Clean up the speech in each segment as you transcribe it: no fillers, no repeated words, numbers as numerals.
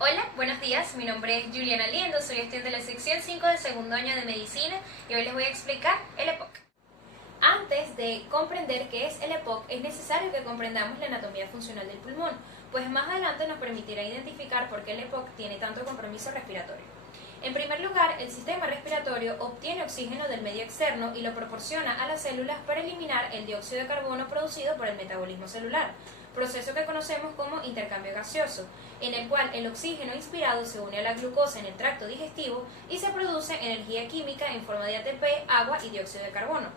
Hola, buenos días. Mi nombre es Juliana Liendo, soy estudiante de la sección 5 del segundo año de medicina y hoy les voy a explicar el EPOC. Antes de comprender qué es el EPOC, es necesario que comprendamos la anatomía funcional del pulmón, pues más adelante nos permitirá identificar por qué el EPOC tiene tanto compromiso respiratorio. En primer lugar, el sistema respiratorio obtiene oxígeno del medio externo y lo proporciona a las células para eliminar el dióxido de carbono producido por el metabolismo celular, proceso que conocemos como intercambio gaseoso, en el cual el oxígeno inspirado se une a la glucosa en el tracto digestivo y se produce energía química en forma de ATP, agua y dióxido de carbono.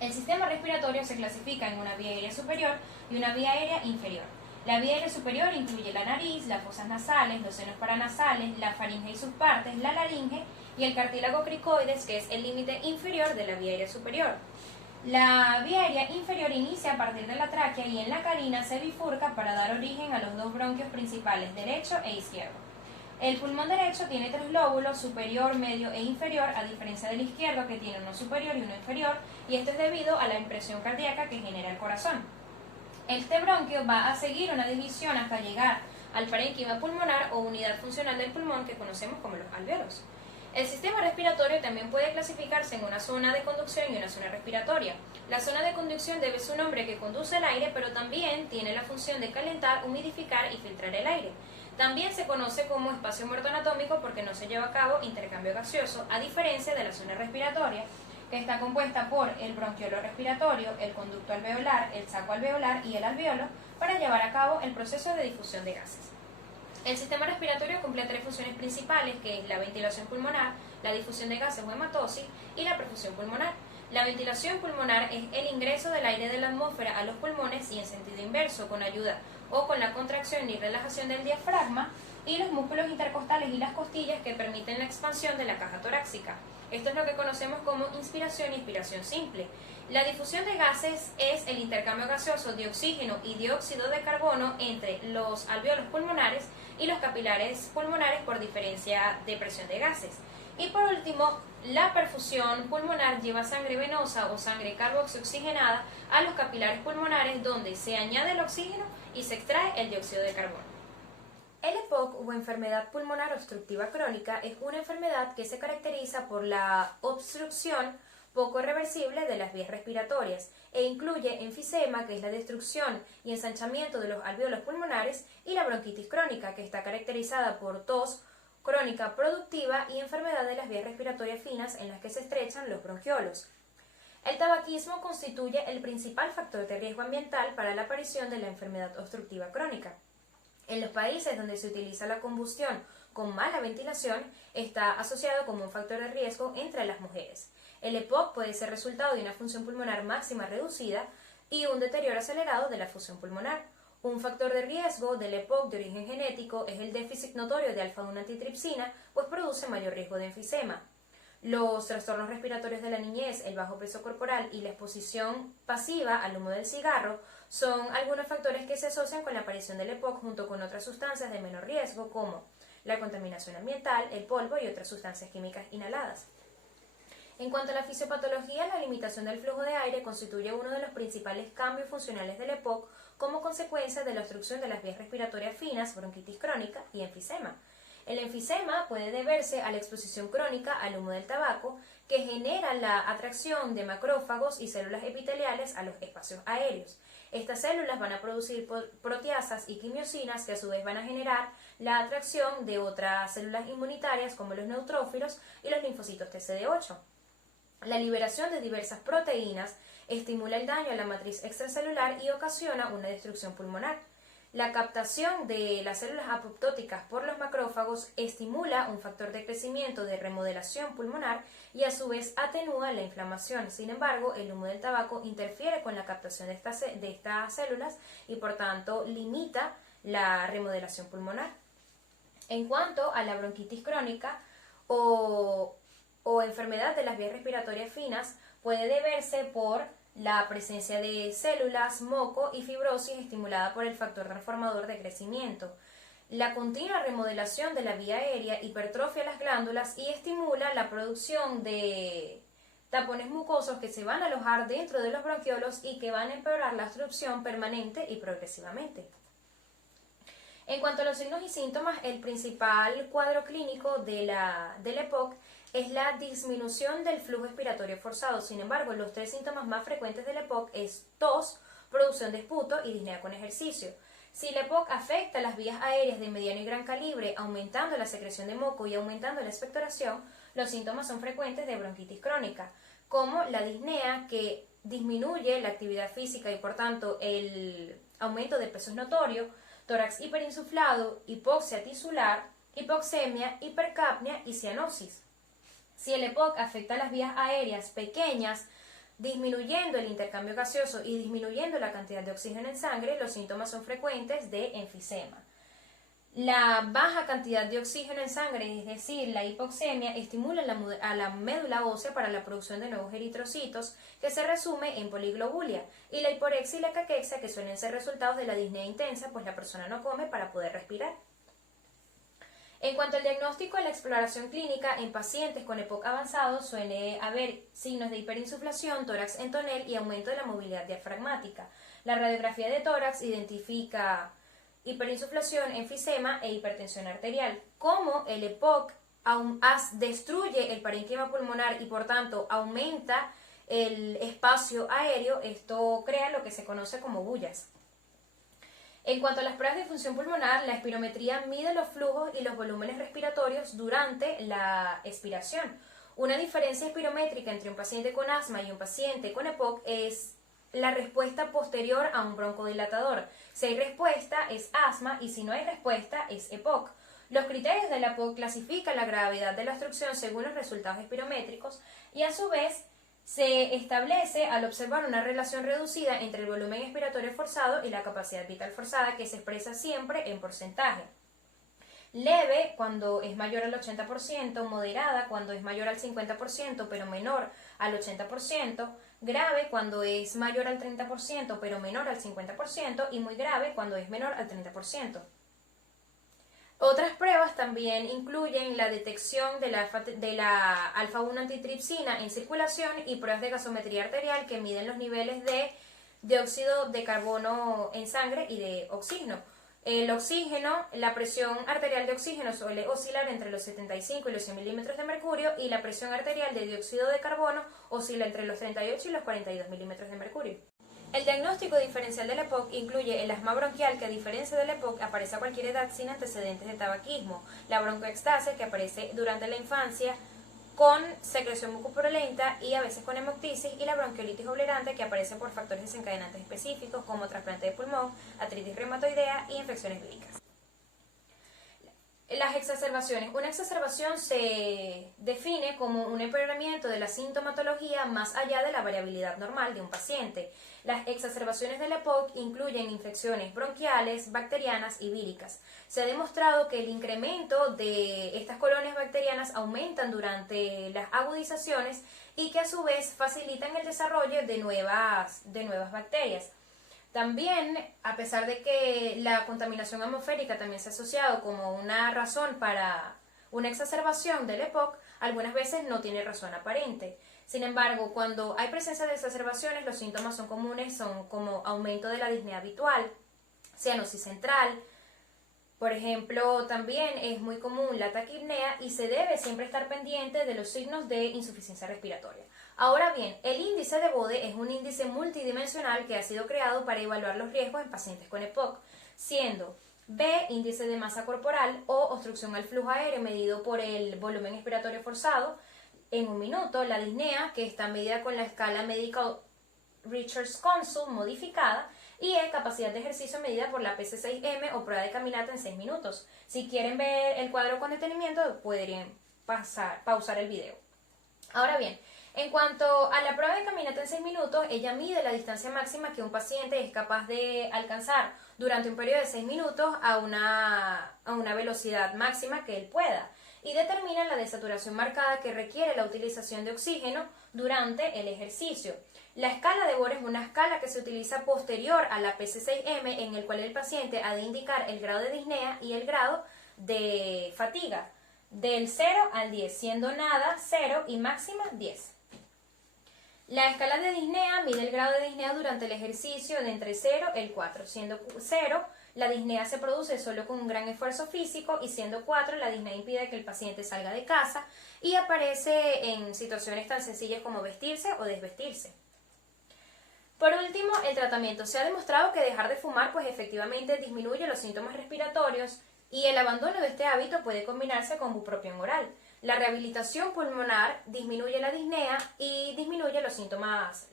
El sistema respiratorio se clasifica en una vía aérea superior y una vía aérea inferior. La vía aérea superior incluye la nariz, las fosas nasales, los senos paranasales, la faringe y sus partes, la laringe y el cartílago cricoides, que es el límite inferior de la vía aérea superior. La vía aérea inferior inicia a partir de la tráquea y en la carina se bifurca para dar origen a los dos bronquios principales, derecho e izquierdo. El pulmón derecho tiene tres lóbulos, superior, medio e inferior, a diferencia del izquierdo que tiene uno superior y uno inferior, y esto es debido a la impresión cardíaca que genera el corazón. Este bronquio va a seguir una división hasta llegar al parénquima pulmonar o unidad funcional del pulmón que conocemos como los alvéolos. El sistema respiratorio también puede clasificarse en una zona de conducción y una zona respiratoria. La zona de conducción debe su nombre que conduce el aire, pero también tiene la función de calentar, humidificar y filtrar el aire. También se conoce como espacio muerto anatómico porque no se lleva a cabo intercambio gaseoso, a diferencia de la zona respiratoria, que está compuesta por el bronquiolo respiratorio, el conducto alveolar, el saco alveolar y el alveolo para llevar a cabo el proceso de difusión de gases. El sistema respiratorio cumple tres funciones principales, que es la ventilación pulmonar, la difusión de gases o hematosis y la perfusión pulmonar. La ventilación pulmonar es el ingreso del aire de la atmósfera a los pulmones y en sentido inverso, con ayuda o con la contracción y relajación del diafragma y los músculos intercostales y las costillas que permiten la expansión de la caja torácica. Esto es lo que conocemos como inspiración y expiración simple. La difusión de gases es el intercambio gaseoso de oxígeno y dióxido de carbono entre los alvéolos pulmonares y los capilares pulmonares por diferencia de presión de gases. Y por último, la perfusión pulmonar lleva sangre venosa o sangre carboxioxigenada a los capilares pulmonares donde se añade el oxígeno y se extrae el dióxido de carbono. El EPOC o enfermedad pulmonar obstructiva crónica es una enfermedad que se caracteriza por la obstrucción poco reversible de las vías respiratorias e incluye enfisema, que es la destrucción y ensanchamiento de los alvéolos pulmonares, y la bronquitis crónica, que está caracterizada por tos crónica productiva y enfermedad de las vías respiratorias finas en las que se estrechan los bronquiolos. El tabaquismo constituye el principal factor de riesgo ambiental para la aparición de la enfermedad obstructiva crónica. En los países donde se utiliza la combustión con mala ventilación, está asociado como un factor de riesgo entre las mujeres. El EPOC puede ser resultado de una función pulmonar máxima reducida y un deterioro acelerado de la función pulmonar. Un factor de riesgo del EPOC de origen genético es el déficit notorio de alfa-1 antitripsina, pues produce mayor riesgo de enfisema. Los trastornos respiratorios de la niñez, el bajo peso corporal y la exposición pasiva al humo del cigarro son algunos factores que se asocian con la aparición del EPOC junto con otras sustancias de menor riesgo como la contaminación ambiental, el polvo y otras sustancias químicas inhaladas. En cuanto a la fisiopatología, la limitación del flujo de aire constituye uno de los principales cambios funcionales del EPOC como consecuencia de la obstrucción de las vías respiratorias finas, bronquitis crónica y enfisema. El enfisema puede deberse a la exposición crónica al humo del tabaco, que genera la atracción de macrófagos y células epiteliales a los espacios aéreos. Estas células van a producir proteasas y quimiosinas que a su vez van a generar la atracción de otras células inmunitarias como los neutrófilos y los linfocitos TCD8. La liberación de diversas proteínas estimula el daño a la matriz extracelular y ocasiona una destrucción pulmonar. La captación de las células apoptóticas por los macrófagos estimula un factor de crecimiento de remodelación pulmonar y a su vez atenúa la inflamación. Sin embargo, el humo del tabaco interfiere con la captación de estas células y por tanto limita la remodelación pulmonar. En cuanto a la bronquitis crónica o enfermedad de las vías respiratorias finas, puede deberse por la presencia de células, moco y fibrosis estimulada por el factor transformador de crecimiento. La continua remodelación de la vía aérea hipertrofia las glándulas y estimula la producción de tapones mucosos que se van a alojar dentro de los bronquiolos y que van a empeorar la obstrucción permanente y progresivamente. En cuanto a los signos y síntomas, el principal cuadro clínico de la EPOC es la disminución del flujo expiratorio forzado. Sin embargo, los tres síntomas más frecuentes de la EPOC es tos, producción de esputo y disnea con ejercicio. Si la EPOC afecta las vías aéreas de mediano y gran calibre, aumentando la secreción de moco y aumentando la expectoración, los síntomas son frecuentes de bronquitis crónica, como la disnea, que disminuye la actividad física y por tanto el aumento de peso es notorio, tórax hiperinsuflado, hipoxia tisular, hipoxemia, hipercapnia y cianosis. Si el EPOC afecta las vías aéreas pequeñas, disminuyendo el intercambio gaseoso y disminuyendo la cantidad de oxígeno en sangre, los síntomas son frecuentes de enfisema. La baja cantidad de oxígeno en sangre, es decir, la hipoxemia, estimula a la médula ósea para la producción de nuevos eritrocitos, que se resume en poliglobulia, y la hiporexia y la caquexia, que suelen ser resultados de la disnea intensa, pues la persona no come para poder respirar. En cuanto al diagnóstico y la exploración clínica, en pacientes con EPOC avanzado suele haber signos de hiperinsuflación, tórax en tonel y aumento de la movilidad diafragmática. La radiografía de tórax identifica hiperinsuflación, enfisema e hipertensión arterial. Como el EPOC destruye el parénquima pulmonar y por tanto aumenta el espacio aéreo, esto crea lo que se conoce como bullas. En cuanto a las pruebas de función pulmonar, la espirometría mide los flujos y los volúmenes respiratorios durante la expiración. Una diferencia espirométrica entre un paciente con asma y un paciente con EPOC es la respuesta posterior a un broncodilatador. Si hay respuesta es asma y si no hay respuesta es EPOC. Los criterios de la EPOC clasifican la gravedad de la obstrucción según los resultados espirométricos y a su vez se establece al observar una relación reducida entre el volumen expiratorio forzado y la capacidad vital forzada, que se expresa siempre en porcentaje. Leve cuando es mayor al 80%, moderada cuando es mayor al 50% pero menor al 80%, grave cuando es mayor al 30% pero menor al 50% y muy grave cuando es menor al 30%. Otras pruebas también incluyen la detección de la alfa-1 antitripsina en circulación y pruebas de gasometría arterial que miden los niveles de dióxido de carbono en sangre y de oxígeno. El oxígeno, la presión arterial de oxígeno suele oscilar entre los 75 y los 100 milímetros de mercurio y la presión arterial de dióxido de carbono oscila entre los 38 y los 42 milímetros de mercurio. El diagnóstico diferencial del EPOC incluye el asma bronquial, que a diferencia del EPOC aparece a cualquier edad sin antecedentes de tabaquismo, la broncoextasia, que aparece durante la infancia con secreción mucopurulenta y a veces con hemoptisis, y la bronquiolitis obliterante, que aparece por factores desencadenantes específicos como trasplante de pulmón, artritis reumatoidea y infecciones víricas. Las exacerbaciones. Una exacerbación se define como un empeoramiento de la sintomatología más allá de la variabilidad normal de un paciente. Las exacerbaciones de la EPOC incluyen infecciones bronquiales, bacterianas y víricas. Se ha demostrado que el incremento de estas colonias bacterianas aumentan durante las agudizaciones y que a su vez facilitan el desarrollo de nuevas bacterias. También, a pesar de que la contaminación atmosférica también se ha asociado como una razón para una exacerbación del EPOC, algunas veces no tiene razón aparente. Sin embargo, cuando hay presencia de exacerbaciones, los síntomas son comunes, son como aumento de la disnea habitual, cianosis central. Por ejemplo, también es muy común la taquipnea y se debe siempre estar pendiente de los signos de insuficiencia respiratoria. Ahora bien, el índice de Bode es un índice multidimensional que ha sido creado para evaluar los riesgos en pacientes con EPOC, siendo B, índice de masa corporal o obstrucción al flujo aéreo medido por el volumen expiratorio forzado en un minuto, la disnea, que está medida con la escala Medical Richards Council modificada, y capacidad de ejercicio medida por la PC6M o prueba de caminata en 6 minutos. Si quieren ver el cuadro con detenimiento, podrían pausar el video. Ahora bien, en cuanto a la prueba de caminata en 6 minutos, ella mide la distancia máxima que un paciente es capaz de alcanzar durante un periodo de 6 minutos a una velocidad máxima que él pueda, y determina la desaturación marcada que requiere la utilización de oxígeno durante el ejercicio. La escala de Bohr es una escala que se utiliza posterior a la PC6M, en el cual el paciente ha de indicar el grado de disnea y el grado de fatiga, del 0 al 10, siendo nada 0 y máxima 10. La escala de disnea mide el grado de disnea durante el ejercicio de entre 0 y el 4, siendo 0 La disnea se produce solo con un gran esfuerzo físico y siendo 4, la disnea impide que el paciente salga de casa y aparece en situaciones tan sencillas como vestirse o desvestirse. Por último, el tratamiento. Se ha demostrado que dejar de fumar pues efectivamente disminuye los síntomas respiratorios y el abandono de este hábito puede combinarse con bupropión oral. La rehabilitación pulmonar disminuye la disnea y disminuye los síntomas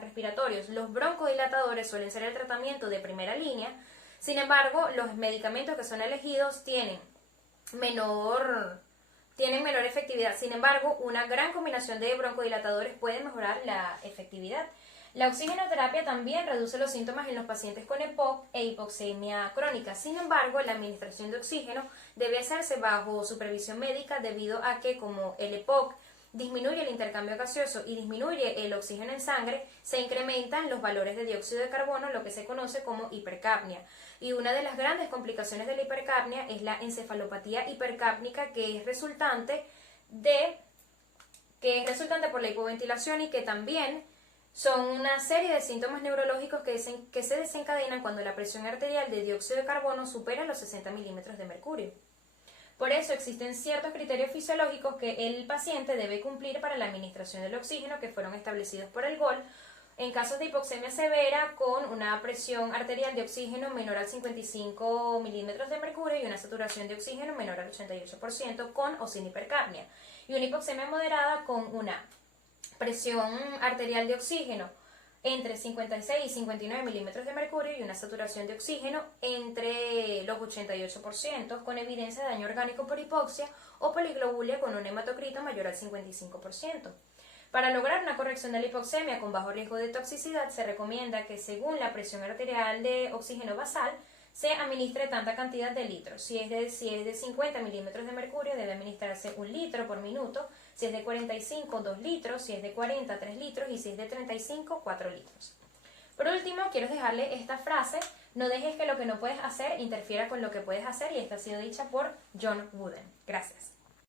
respiratorios. Los broncodilatadores suelen ser el tratamiento de primera línea. Sin embargo, los medicamentos que son elegidos tienen menor efectividad. Sin embargo, una gran combinación de broncodilatadores puede mejorar la efectividad. La oxigenoterapia también reduce los síntomas en los pacientes con EPOC e hipoxemia crónica. Sin embargo, la administración de oxígeno debe hacerse bajo supervisión médica debido a que como el EPOC disminuye el intercambio gaseoso y disminuye el oxígeno en sangre, se incrementan los valores de dióxido de carbono, lo que se conoce como hipercapnia. Y una de las grandes complicaciones de la hipercapnia es la encefalopatía hipercápnica, que es resultante por la hipoventilación y que también son una serie de síntomas neurológicos que se desencadenan cuando la presión arterial de dióxido de carbono supera los 60 milímetros de mercurio. Por eso existen ciertos criterios fisiológicos que el paciente debe cumplir para la administración del oxígeno que fueron establecidos por el GOL en casos de hipoxemia severa con una presión arterial de oxígeno menor al 55 milímetros de mercurio y una saturación de oxígeno menor al 88% con o sin hipercapnia, y una hipoxemia moderada con una presión arterial de oxígeno entre 56 y 59 milímetros de mercurio y una saturación de oxígeno entre los 88% con evidencia de daño orgánico por hipoxia o poliglobulia con un hematocrito mayor al 55%. Para lograr una corrección de la hipoxemia con bajo riesgo de toxicidad, se recomienda que según la presión arterial de oxígeno basal, se administre tanta cantidad de litros. Si es de 50 milímetros de mercurio, debe administrarse 1 litro por minuto. Si es de 45, 2 litros. Si es de 40, 3 litros. Y si es de 35, 4 litros. Por último, quiero dejarle esta frase: no dejes que lo que no puedes hacer interfiera con lo que puedes hacer, y esta ha sido dicha por John Wooden. Gracias.